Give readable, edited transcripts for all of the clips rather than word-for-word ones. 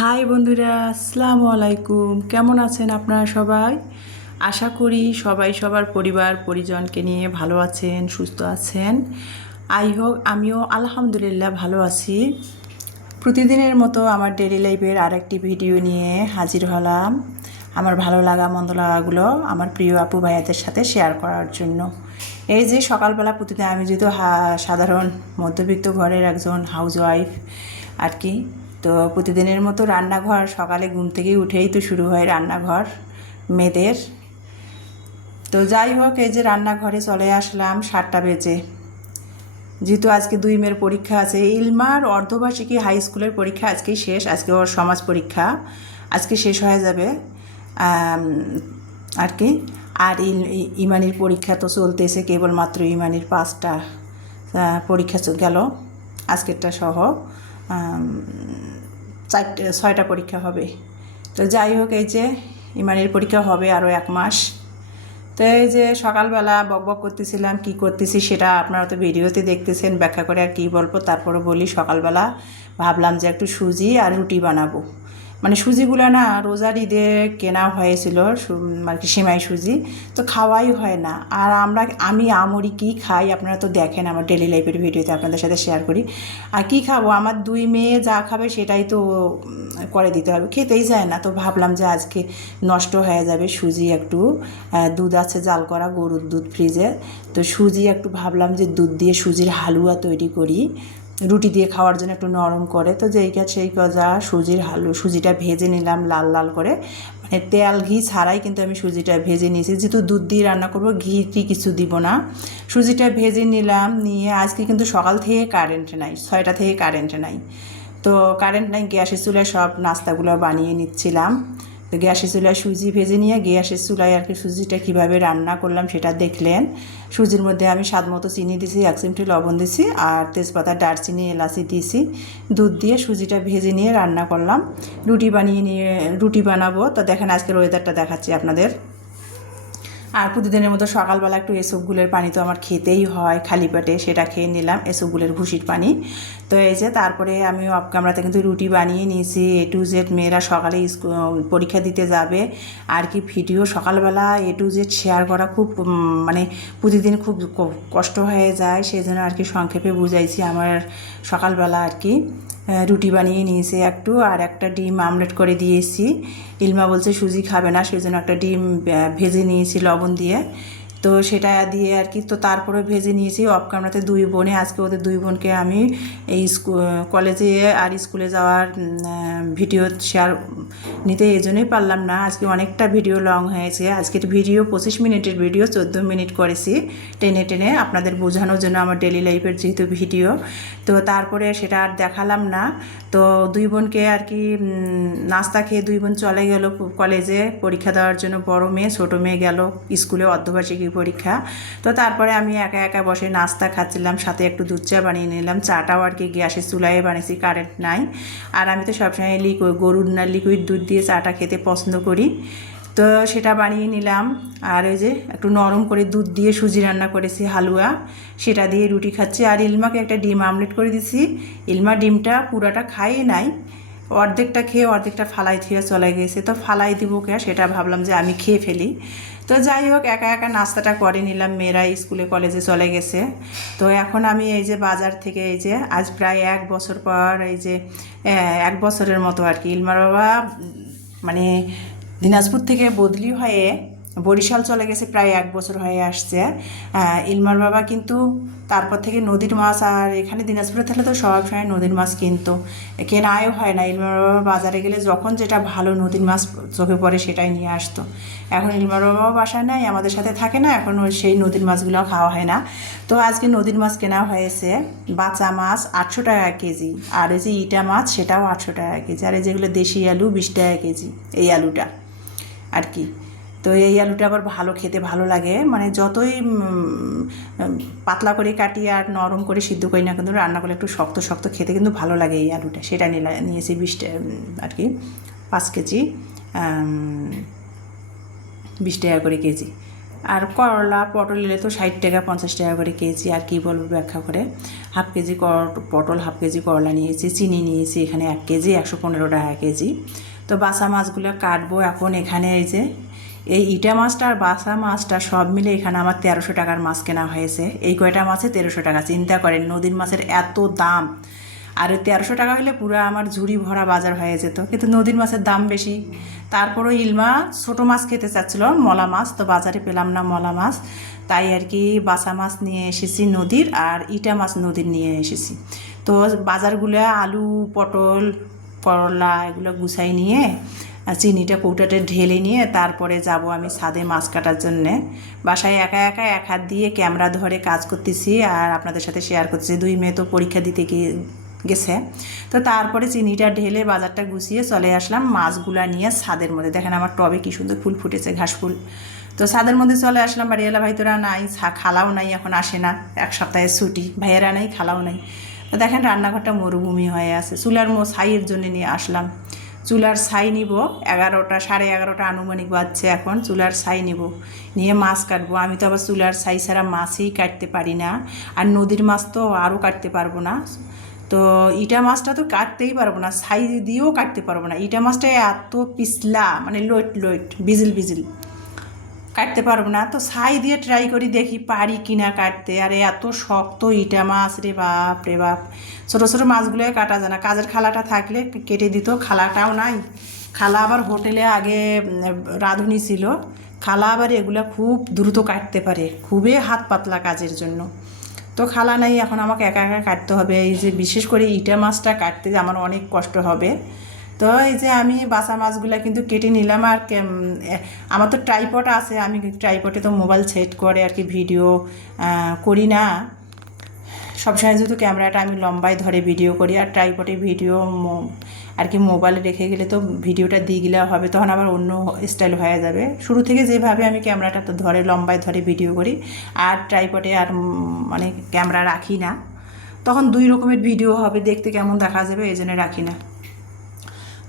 High বন্ধুরা, আসসালামু আলাইকুম। কেমন আছেন আপনারা সবাই? আশা করি সবাই সবার পরিবার পরিজনকে নিয়ে ভালো আছেন, সুস্থ আছেন। আমিও আলহামদুলিল্লাহ ভালো আছি। প্রতিদিনের মতো আমার ডেইলি লাইফের আরেকটি ভিডিও নিয়ে হাজির হলাম, আমার ভালো লাগা মন্দ লাগাগুলো আমার প্রিয় আপু ভাইয়াদের সাথে শেয়ার করার জন্য। এই যে সকালবেলা প্রতিদিন আমি যেহেতু সাধারণ মধ্যবিত্ত ঘরের একজন হাউসওয়াইফ আর কি, তো প্রতিদিনের মতো রান্নাঘর সকালে ঘুম থেকে উঠেই তো শুরু হয় রান্নাঘর মেয়েদের। তো যাই হোক, এই যে রান্নাঘরে চলে আসলাম 7টা বেজে, যেহেতু আজকে 2 মেয়ের পরীক্ষা আছে। ইলমার অর্ধবার্ষিকী হাই স্কুলের পরীক্ষা আজকেই শেষ, আজকে ওর সমাজ পরীক্ষা আজকে শেষ হয়ে যাবে আর কি। আর ইমানির পরীক্ষা তো চলতেছে, কেবলমাত্র ইমানির 5টা পরীক্ষা গেল, আজকেরটা সহ 6টা পরীক্ষা হবে। তো যাই হোক, এই যে ইমানির পরীক্ষা হবে আরও 1 মাস। তো এই যে সকালবেলা বকবক করতেছিলাম, কি করতেছি সেটা আপনারা তো ভিডিওতে দেখতেছেন, ব্যাখ্যা করে আর কী বলবো। তারপরে বলি, সকালবেলা ভাবলাম যে একটু সুজি আর রুটি বানাবো। মানে সুজিগুলো না রোজার ঈদে কেনা হয়েছিল আর কি, সেমাই সুজি, তো খাওয়াই হয় না। আর আমি আমরি কী খাই আপনারা তো দেখেন আমার ডেলি লাইফের ভিডিওতে, আপনাদের সাথে শেয়ার করি। আর কী খাবো, আমার 2 মেয়ে যা খাবে সেটাই তো করে দিতে হবে, খেতেই যায় না। তো ভাবলাম যে আজকে নষ্ট হয়ে যাবে সুজি, একটু দুধ আছে জাল করা গরুর দুধ ফ্রিজে, তো সুজি একটু ভাবলাম যে দুধ দিয়ে সুজির হালুয়া তৈরি করি, রুটি দিয়ে খাওয়ার জন্য একটু নরম করে। তো যেই কাজ সেই কাজা, সুজিটা ভেজে নিলাম লাল লাল করে, মানে তেল ঘি ছাড়াই কিন্তু আমি সুজিটা ভেজে নিয়েছি, যেহেতু দুধ দিয়ে রান্না করবো, ঘি কিছু দিব না। সুজিটা ভেজে নিলাম, নিয়ে আজকে কিন্তু সকাল থেকে কারেন্ট নাই, 6টা থেকে কারেন্ট নাই। তো কারেন্ট নাই, গ্যাসের চুলায় সব নাস্তাগুলো বানিয়ে নিচ্ছিলাম। তো গ্যাসের চুলায় সুজি ভেজে নিয়ে গ্যাসের চুলায় আর কি সুজিটা কীভাবে রান্না করলাম সেটা দেখলেন। সুজির মধ্যে আমি স্বাদ মতো চিনি দিয়েছি, 1 চিমটি লবণ দিয়েছি, আর তেজপাতা, দারচিনি, এলাচি দিয়েছি। দুধ দিয়ে সুজিটা ভেজে নিয়ে রান্না করলাম। রুটি বানাবো। তো দেখেন আজকের ওয়েদারটা দেখাচ্ছি আপনাদের। আর প্রতিদিনের মতো সকালবেলা একটু এসবগুলের পানি তো আমার খেতেই হয় খালি পেটে, সেটা খেয়ে নিলাম, এসবগুলের ভুসির পানি। তো এই যে তারপরে আমি অফ ক্যামেরাতে কিন্তু রুটি বানিয়ে নিয়েছি। A to Z মেয়েরা সকালে পরীক্ষা দিতে যাবে আর কি। ভিডিও সকালবেলা A to Z শেয়ার করা খুব মানে প্রতিদিন খুব কষ্ট হয়ে যায়, সেই জন্য আর কি সংক্ষেপে বুঝাইছি আমার সকালবেলা আর কি। রুটি বানিয়ে নিয়েছি একটু, আর একটা ডিম আমলেট করে দিয়েছি। ইলমা বলছে সুজি খাবে না, সেই জন্য একটা ডিম ভেজে নিয়েছি লবণ দিয়ে, তো সেটা দিয়ে আর কি। তো তারপরে ভেজে নিয়েছি অফ ক্যামেরাতে 2 বোনে। আজকে ওদের 2 বোনকে আমি এই কলেজে আর স্কুলে যাওয়ার ভিডিও শেয়ার নিতে এই জন্যই পারলাম না, আজকে অনেকটা ভিডিও লং হয়েছে। আজকের ভিডিও 25 মিনিটের ভিডিও 14 মিনিট করেছি টেনে টেনে আপনাদের বোঝানোর জন্য, আমার ডেলি লাইফের যেহেতু ভিডিও। তো তারপরে সেটা আর দেখালাম না। তো 2 বোনকে আর কি নাস্তা খেয়ে 2 বোন চলে গেল কলেজে পরীক্ষা দেওয়ার জন্য। বড় মেয়ে, ছোট মেয়ে গেল স্কুলে অর্ধবার্ষিকী পরীক্ষা। তো তারপরে আমি একা একা বসে নাস্তা খাচ্ছিলাম, সাথে একটু দুধ চা বানিয়ে নিলাম। চাটাও আর কি গ্যাসের চুলায় বানিয়েছি, কারেন্ট নাই। আর আমি তো সবসময় গরুর না লিকুইড দুধ দিয়ে চাটা খেতে পছন্দ করি, তো সেটা বানিয়ে নিলাম। আর ওই যে একটু নরম করে দুধ দিয়ে সুজি রান্না করেছি হালুয়া, সেটা দিয়ে রুটি খাচ্ছি। আর ইলমাকে একটা ডিম আমলেট করে দিছি। ইলমা ডিমটা পুরাটা খাই নাই, অর্ধেকটা খেয়ে অর্ধেকটা ফালাই থুয়ে চলে গেছে। তো ফালাই দিব কে, সেটা ভাবলাম যে আমি খেয়ে ফেলি। তো যাই হোক, একা একা নাস্তাটা করে নিলাম, মেয়েরা স্কুলে কলেজে চলে গেছে। তো এখন আমি এই যে বাজার থেকে এই যে আজ প্রায় 1 বছর পর, এই যে 1 বছরের মতো আর কি, ইলমার বাবা মানে দিনাজপুর থেকে বদলি হয়ে বরিশাল চলে গেছে, প্রায় 1 বছর হয়ে আসছে। ইলমার বাবা কিন্তু তারপর থেকে নদীর মাছ, আর এখানে দিনাজপুরে থাকলে তো সব সময় নদীর মাছ কিনতো, কেনাও হয় না। ইলমার বাবা বাজারে গেলে যখন যেটা ভালো নদীর মাছ চোখে পড়ে সেটাই নিয়ে আসতো। এখন ইলমার বাবাও বাসায় নাই, আমাদের সাথে থাকে না, এখন সেই নদীর মাছগুলো খাওয়া হয় না। তো আজকে নদীর মাছ কেনা হয়েছে, বাঁচা মাছ 800 টাকা কেজি, আর এই যে ইটা মাছ সেটাও 800 টাকা কেজি, আর এই যেগুলো দেশি আলু 20 টাকা কেজি, এই আলুটা আর কি। তো এই আলুটা আবার ভালো, খেতে ভালো লাগে, মানে যতই পাতলা করে কাটি আর নরম করে সিদ্ধ করি না, কিন্তু রান্না করলে একটু শক্ত শক্ত খেতে কিন্তু ভালো লাগে এই আলুটা। সেটা নিয়েছি 20 আর কি, 5 কেজি 20 টাকা করে কেজি। আর করলা পটল এলে তো 60 টাকা 50 টাকা করে কেজি, আর কি বলবো ব্যাখ্যা করে। হাফ কেজি পটল, হাফ কেজি করলা নিয়েছি, চিনি নিয়েছি এখানে 1 কেজি 115 টাকা কেজি। তো বাসা মাছগুলো কাটবো এখন। এখানে এই যে এই ইটা মাছটা আর বাসা মাছটা সব মিলে এখানে আমার 1300 টাকার মাছ কেনা হয়েছে। এই কয়টা মাছে 1300 টাকা, চিন্তা করেন নদীর মাছের এত দাম। আর ওই 1300 টাকা হলে পুরো আমার ঝুড়ি ভরা বাজার হয়ে যেত, কিন্তু নদীর মাছের দাম বেশি। তারপরও ইলমা ছোটো মাছ খেতে চাচ্ছিল, মলা মাছ, তো বাজারে পেলাম না মলা মাছ, তাই আর কি বাসা মাছ নিয়ে এসেছি নদীর, আর ইটা মাছ নদীর নিয়ে এসেছি। তো বাজারগুলো আলু পটল করলা এগুলো গুছাই নিয়ে চিনিটা কৌটাতে ঢেলে নিয়ে তারপরে যাব আমি ছাদে মাছ কাটার জন্যে। বাসায় একা একা এক হাত দিয়ে ক্যামেরা ধরে কাজ করতেছি আর আপনাদের সাথে শেয়ার করতেছি। 2 মেয়ে তো পরীক্ষা দিতে গেছে। তো তারপরে চিনিটা ঢেলে বাজারটা গুছিয়ে চলে আসলাম মাছগুলা নিয়ে ছাদের মধ্যে। দেখেন আমার টবে কী সুন্দর ফুল ফুটেছে, ঘাস ফুল। তো ছাদের মধ্যে চলে আসলাম। বাড়িওয়ালা ভাই তোরা নাই, খালাও নাই, এখন আসে না, 1 সপ্তাহের ছুটি, ভাইয়েরা নাই, খালাও নাই। তো দেখেন রান্নাঘরটা মরুভূমি হয়ে আছে। চুলার ছাইয়ের জন্য নিয়ে আসলাম। চুলার ছাই নিব, 11টা 11:30 আনুমানিক বাজছে এখন। চুলার ছাই নিব, নিয়ে মাছ কাটবো। আমি তো আবার চুলার ছাই ছাড়া মাছই কাটতে পারি না, আর নদীর মাছ তো আরও কাটতে পারবো না। তো ইটা মাছটা তো কাটতেই পারবো না, ছাই দিয়েও কাটতে পারবো না। ইটা মাছটা এত পিছলা, মানে লোট লোট বিজিল বিজিল, কাটতে পারবো না। তো ছাই দিয়ে ট্রাই করি, দেখি পারি কিনা কাটতে। আর এত শক্ত ইটা মাছ রে বাপ রে বাপ। ছোটো ছোটো মাছগুলোই কাটা যায় না। কাজের খালাটা থাকলে কেটে দিত, খালাটাও নাই। খালা আবার হোটেলে আগে রাঁধুনি ছিল। খালা আবার এগুলো খুব দ্রুত কাটতে পারে, খুবই হাত পাতলা কাজের জন্য। তো খালা নাই, এখন আমাকে একা একা কাটতে হবে। এই যে বিশেষ করে ইটা মাছটা কাটতে আমার অনেক কষ্ট হবে। তো এই যে আমি বাসা মাছগুলো কিন্তু কেটে নিলাম। আর আমার তো ট্রাইপড আছে, আমি ট্রাইপডে তো মোবাইল সেট করে আর কি ভিডিও করি না সবসময়, যেহেতু ক্যামেরাটা আমি লম্বায় ধরে ভিডিও করি। আর ট্রাইপডে ভিডিও আর কি মোবাইলে রেখে গেলে তো ভিডিওটা দিয়ে গেলে হবে, তখন আবার অন্য স্টাইল হয়ে যাবে। শুরু থেকে যেভাবে আমি ক্যামেরাটা তো ধরে লম্বায় ধরে ভিডিও করি, আর ট্রাইপডে আর মানে ক্যামেরা রাখি না, তখন 2 রকমের ভিডিও হবে, দেখতে কেমন দেখা যাবে, এই জন্য রাখি না।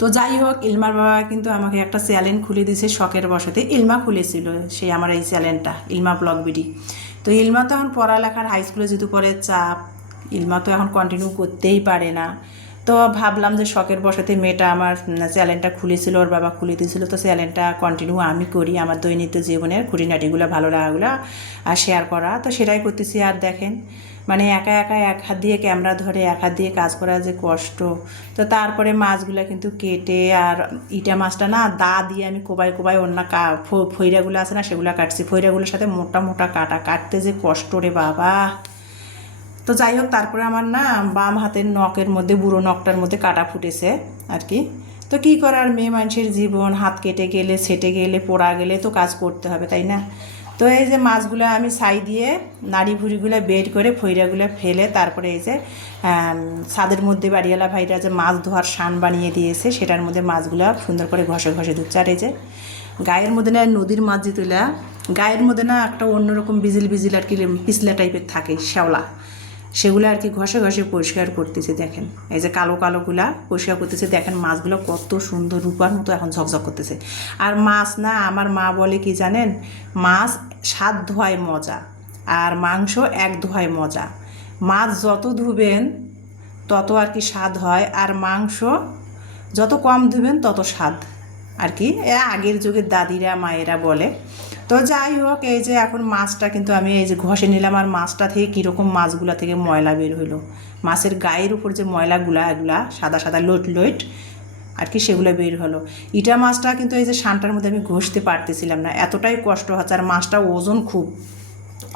তো যাই হোক, ইলমার বাবা কিন্তু আমাকে একটা চ্যানেল খুলে দিয়েছে শখের বসতে। ইলমা খুলেছিল সেই আমার এই চ্যানেলটা, ইলমা ব্লগ বিডি। তো ইলমা তো এখন পড়ালেখার হাই স্কুলে যেহেতু পড়ে চাপ, ইলমা তো এখন কন্টিনিউ করতেই পারে না। তো ভাবলাম যে শখের বসতে মেয়েটা আমার চ্যানেলটা খুলেছিল, ওর বাবা খুলে দিয়েছিল, তো চ্যানেলটা কন্টিনিউ আমি করি, আমার দৈনিক জীবনের খুঁটিনাটিগুলো ভালো লাগাগুলো আর শেয়ার করা, তো সেটাই করতেছি। আর দেখেন মানে একা একা এক হাত দিয়ে ক্যামেরা ধরে এক হাত দিয়ে কাজ করা যে কষ্ট। তো তারপরে মাছগুলো কিন্তু কেটে, আর ইটা মাছটা না দা দিয়ে আমি কোবাই কোবাই অন্য ফইরাগুলো আছে না সেগুলো কাটছি। ফইরাগুলোর সাথে মোটা মোটা কাটতে যে কষ্ট রে বাবা। তো যাই হোক, তারপরে আমার না বাম হাতের নখের মধ্যে, বুড়ো নখটার মধ্যে কাটা ফুটেছে আর কি। তো কী করার, মেয়ে মানুষের জীবন, হাত কেটে গেলে ছেটে গেলে পোড়া গেলে তো কাজ করতে হবে, তাই না? তো এই যে মাছগুলো আমি ছাই দিয়ে নাড়ি ভুড়িগুলো বের করে ফইরাগুলো ফেলে তারপরে এই যে ছাদের মধ্যে বাড়িওয়ালা ভাইরা যে মাছ ধোয়ার শান বানিয়ে দিয়েছে, সেটার মধ্যে মাছগুলো সুন্দর করে ঘষে ঘষে ধুচ্ছে। আর এই যে গায়ের মধ্যে না নদীর মাছ যেগুলা, গায়ের মধ্যে না একটা অন্যরকম বিজিল বিজিল আর কি পিছলা টাইপের থাকে, শ্যাওলা, সেগুলো আর কি ঘষে ঘষে পরিষ্কার করতেছে। দেখেন এই যে কালো কালোগুলা পরিষ্কার করতেছে। দেখেন মাছগুলো কত সুন্দর রূপার মতো এখন ঝকঝক করতেছে। আর মাছ না, আমার মা বলে কি জানেন, মাছ 7 ধোয়ায় মজা আর মাংস 1 ধোয়ায় মজা। মাছ যত ধুবেন তত আর কি স্বাদ হয়, আর মাংস যত কম ধুবেন তত স্বাদ আর কি, আগের যুগের দাদিরা মায়েরা বলে। তো যাই হোক, এই যে এখন মাছটা কিন্তু আমি এই যে ঘষে নিলাম। আর মাছটা থেকে কীরকম মাছগুলা থেকে ময়লা বের হইলো, মাছের গায়ের উপর যে ময়লাগুলা এগুলা সাদা সাদা লোট লোট আর কি, সেগুলো বের হলো। ইটা মাছটা কিন্তু এই যে শানটার মধ্যে আমি ঘষতে পারতেছিলাম না, এতটাই কষ্ট হচ্ছে। আর মাছটা ওজন খুব,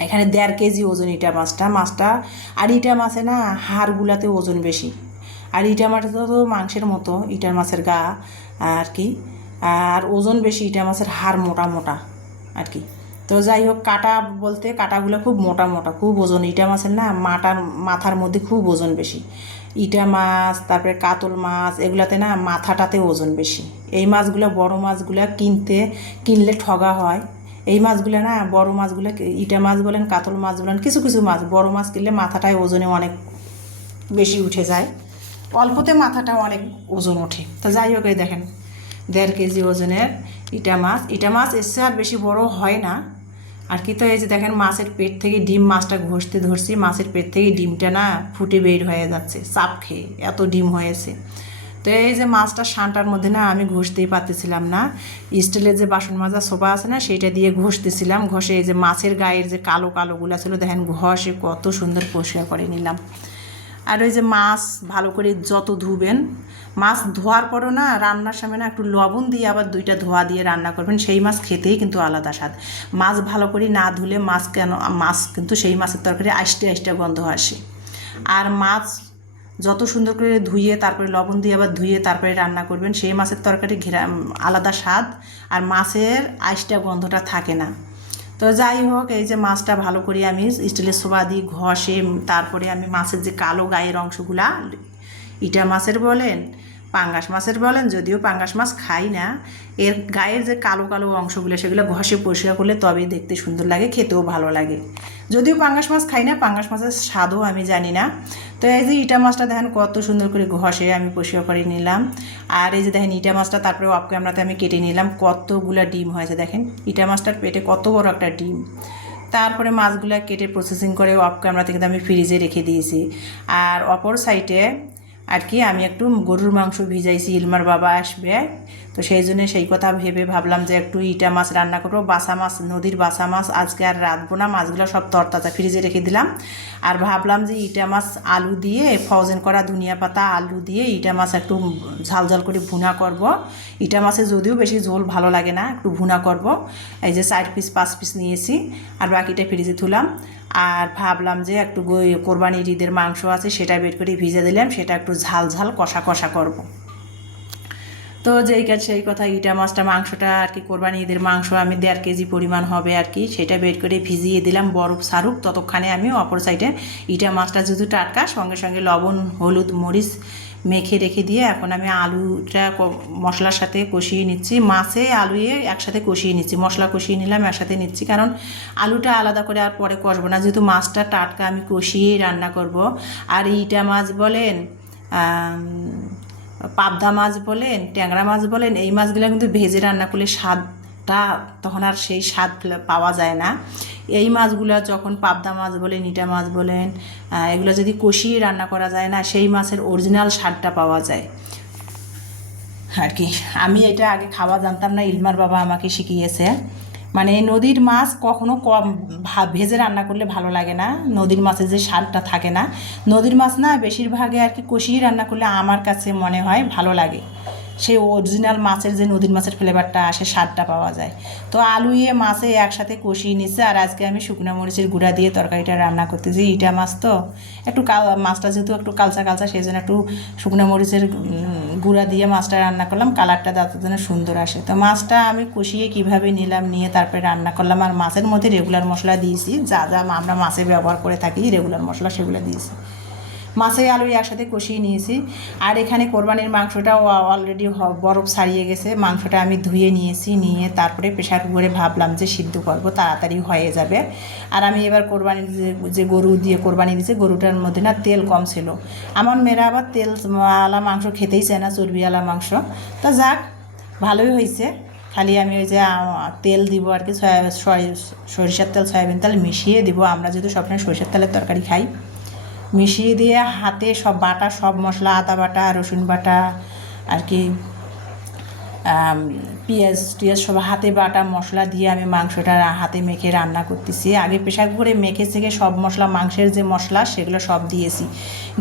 এখানে 1.5 কেজি ওজন ইটা মাছটা। আর ইটা মাছে না হাড়গুলাতে ওজন বেশি, আর ইটা মাছটা তো মাংসের মতো, ইটার মাছের গা আর কি, আর ওজন বেশি। ইটা মাছের হাড় মোটা মোটা আর কি। তো যাই হোক, কাটা বলতে কাটাগুলো খুব মোটা মোটা, খুব ওজন। ইটা মাছের না মাথার মধ্যে খুব ওজন বেশি। ইটা মাছ, তারপরে কাতল মাছ, এগুলাতে না মাথাটাতে ওজন বেশি। এই মাছগুলো, বড় মাছগুলো কিনলে ঠগা হয়। এই মাছগুলো না, বড় মাছগুলো, ইটা মাছ বলেন কাতল মাছ বলেন, কিছু কিছু মাছ বড় মাছ কিনলে মাথাটায় ওজনে অনেক বেশি উঠে যায়, অল্পতে মাথাটাও অনেক ওজন ওঠে। তো যাই হোক, এই দেখেন 1.5 কেজি ওজনের ইটা মাছ। এর চেয়ে আর বেশি বড় হয় না, আর কি। তো এই যে দেখেন মাছের পেট থেকে ডিম, মাছটা ঘষতে ধরছি, মাছের পেট থেকে ডিমটা না ফুটে বের হয়ে যাচ্ছে চাপ খেয়ে, এত ডিম হয়েছে। তো এই যে মাছটা শানটার মধ্যে না আমি ঘষতেই পারতেছিলাম না, স্টিলের যে বাসন মাজা সোফা আছে না সেইটা দিয়ে ঘষতেছিলাম। ঘষে এই যে মাছের গায়ের যে কালো কালোগুলো ছিল দেখেন ঘষে কত সুন্দর পরিষ্কার করে নিলাম। আর ওই যে মাছ ভালো করে যত ধুবেন, মাছ ধোয়ার পরও না রান্নার সময় না একটু লবণ দিয়ে আবার 2টা ধোয়া দিয়ে রান্না করবেন, সেই মাছ খেতেই কিন্তু আলাদা স্বাদ। মাছ ভালো করে না ধুলে মাছ কিন্তু সেই মাছের তরকারি আষ্টে আষ্টে গন্ধ আসে। আর মাছ যত সুন্দর করে ধুয়ে তারপরে লবণ দিয়ে আবার ধুয়ে তারপরে রান্না করবেন, সেই মাছের তরকারি আলাদা স্বাদ, আর মাছের আষ্টে গন্ধটা থাকে না। তো যাই হোক, এই যে মাছটা ভালো করে আমি স্টিলের সোবা দিয়ে ঘষে তারপরে আমি মাছের যে কালো গায়ের অংশগুলা, ইটা মাছের বলেন পাঙ্গাস মাছের বলেন, যদিও পাঙ্গাস মাছ খাই না, এর গায়ের যে কালো কালো অংশগুলো সেগুলো ঘষে পরিষ্কার করলে তবেই দেখতে সুন্দর লাগে, খেতেও ভালো লাগে। যদিও পাঙ্গাস মাছ খাই না, পাঙ্গাস মাছের স্বাদও আমি জানি না। তো এই যে ইটা মাছটা দেখেন কত সুন্দর করে ঘষে আমি পরিষ্কার করে নিলাম। আর এই যে দেখেন ইটা মাছটা তারপরে অফ ক্যামেরাতে আমি কেটে নিলাম, কতগুলো ডিম হয়েছে দেখেন, ইটা মাছটার পেটে কত বড় একটা ডিম। তারপরে মাছগুলো কেটে প্রসেসিং করে অফ ক্যামেরাতে কিন্তু আমি ফ্রিজে রেখে দিয়েছি। আর অপর সাইডে আর কি আমি একটু গরুর মাংস ভিজাইছি, ইলমার বাবা আসবে, তো সেই জন্য সেই কথা ভেবে ভাবলাম যে একটু ইটা মাছ রান্না করবো, বাসা মাছ, নদীর বাসা মাছ আজকে আর রাঁধবো না, মাছগুলো সব তরতাজা ফ্রিজে রেখে দিলাম। আর ভাবলাম যে ইটা মাছ আলু দিয়ে, ফ্রোজেন করা ধনিয়া পাতা আলু দিয়ে ইটা মাছ একটু ঝাল ঝাল করে ভুনা করব। ইটা মাছে যদিও বেশি ঝোল ভালো লাগে না, একটু ভুনা করব। এই যে 4 পিস 5 পিস নিয়েছি, আর বাকিটা ফ্রিজে তুলাম। আর ভাবলাম যে একটু কোরবানির ঈদের মাংস আছে সেটা বের করে ভিজে দিলাম, সেটা একটু ঝাল ঝাল কষা কষা করব। তো যেই কাজ সেই কথা, ইটা মাছটা মাংসটা আর কি কোরবানি ঈদের মাংস আমি 1.5 কেজি পরিমাণ হবে আর কি, সেটা বের করে ভিজিয়ে দিলাম বরফ সারুক, ততক্ষণে আমি অপর সাইডে ইটা মাছটা যেহেতু টাটকা, সঙ্গে সঙ্গে লবণ হলুদ মরিচ মেখে রেখে দিয়ে এখন আমি আলুটা মশলার সাথে কষিয়ে নিচ্ছি, মাছে আলুয়ে একসাথে কষিয়ে নিচ্ছি, মশলা কষিয়ে নিলাম একসাথে নিচ্ছি, কারণ আলুটা আলাদা করে আর পরে কষবো না, যেহেতু মাছটা টাটকা আমি কষিয়েই রান্না করব। আর ইটা মাছ বলেন, পাবদা মাছ বলেন, ট্যাংরা মাছ বলেন, এই মাছগুলো কিন্তু ভেজে রান্না করলে স্বাদটা তখন আর সেই স্বাদ পাওয়া যায় না। এই মাছগুলো যখন পাবদা মাছ বলেন, ইটা মাছ বলেন, এগুলো যদি কষিয়ে রান্না করা যায় না, সেই মাছের অরিজিনাল স্বাদটা পাওয়া যায় আর কি। আমি এটা আগে খাওয়া জানতাম না, ইলমার বাবা আমাকে শিখিয়েছে। মানে নদীর মাছ কখনো কম ভেজে রান্না করলে ভালো লাগে না, নদীর মাছের যে স্বাদটা থাকে না, নদীর মাছ না বেশিরভাগে আর কি কষিয়ে রান্না করলে আমার কাছে মনে হয় ভালো লাগে, সেই অরিজিনাল মাছের যে নদীর মাছের ফ্লেভারটা আসে, স্বাদটা পাওয়া যায়। তো আলুয়ে মাছে একসাথে কষিয়ে নিচ্ছে, আর আজকে আমি শুকনো মরিচের গুঁড়া দিয়ে তরকারিটা রান্না করতেছি। ইটা মাছ তো একটু মাছটা যেহেতু একটু কালচা কালচা, সেই জন্য একটু শুকনো মরিচের গুঁড়া দিয়ে মাছটা রান্না করলাম, কালারটা যাতে যেন সুন্দর আসে। তো মাছটা আমি কষিয়ে কীভাবে নিলাম, নিয়ে তারপরে রান্না করলাম। আর মাছের মধ্যে রেগুলার মশলা দিয়েছি, যা যা আমরা মাছে ব্যবহার করে থাকি রেগুলার মশলা সেগুলো দিয়েছি। মাছে আলু একসাথে কষিয়ে নিয়েছি। আর এখানে কোরবানির মাংসটাও অলরেডি বরফ ছাড়িয়ে গেছে, মাংসটা আমি ধুয়ে নিয়েছি, নিয়ে তারপরে প্রেশার কুকারে ভাবলাম যে সিদ্ধ করব, তাড়াতাড়ি হয়ে যাবে। আর আমি এবার কোরবানির যে গরু দিয়ে কোরবানি দিয়েছে, গরুটার মধ্যে না তেল কম ছিল, আমার মেয়েরা আবার তেলওয়ালা মাংস খেতেই চায় না, চর্বিওয়ালা মাংস। তো যাক, ভালোই হয়েছে। খালি আমি ওই যে তেল দিব আর কি, সরিষার তেল সয়াবিন তেল মিশিয়ে দিব, আমরা যেহেতু সবসময় সরিষার তেলের তরকারি খাই, মিশিয়ে দিয়ে হাতে সব বাটা, সব মশলা, আদা বাটা, রসুন বাটা আর কি, পেঁয়াজ টিয়াজ সব হাতে বাটা মশলা দিয়ে আমি মাংসটা হাতে মেখে রান্না করতেছি। আগে প্রেশার কুকারে মেখে থেকে সব মশলা, মাংসের যে মশলা সেগুলো সব দিয়েছি,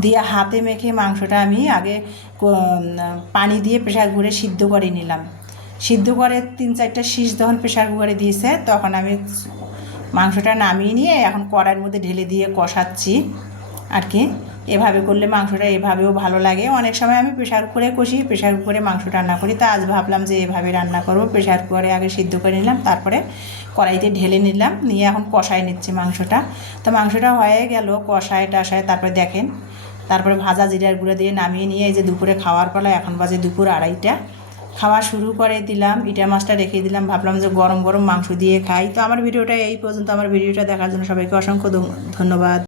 দিয়ে হাতে মেখে মাংসটা আমি আগে পানি দিয়ে প্রেশার কুকারে সিদ্ধ করে নিলাম। সিদ্ধ করে 3-4টা শীষ যখন প্রেশার কুকারে দিয়েছে, তখন আমি মাংসটা নামিয়ে নিয়ে এখন কড়াইয়ের মধ্যে ঢেলে দিয়ে কষাচ্ছি আর কি। এভাবে করলে মাংসটা এভাবেও ভালো লাগে। অনেক সময় আমি প্রেশার কুকারে কষি, প্রেশার কুকারে মাংস রান্না করি, তা আজ ভাবলাম যে এভাবে রান্না করব। প্রেশার কুকারে আগে সিদ্ধ করে নিলাম, তারপরে কড়াইতে ঢেলে নিলাম, নিয়ে এখন কষায় নিচ্ছি মাংসটা। তো মাংসটা হয়ে গেল কষায় টাষায়, তারপরে দেখেন, তারপরে ভাজা জিরার গুঁড়ো দিয়ে নামিয়ে নিয়ে এই যে দুপুরে খাওয়ার পালা, এখন বাজে দুপুর 2:30, খাওয়া শুরু করে দিলাম। ইটা মাছটা রেখে দিলাম, ভাবলাম যে গরম গরম মাংস দিয়ে খাই। তো আমার ভিডিওটা এই পর্যন্ত। আমার ভিডিওটা দেখার জন্য সবাইকে অসংখ্য ধন্যবাদ।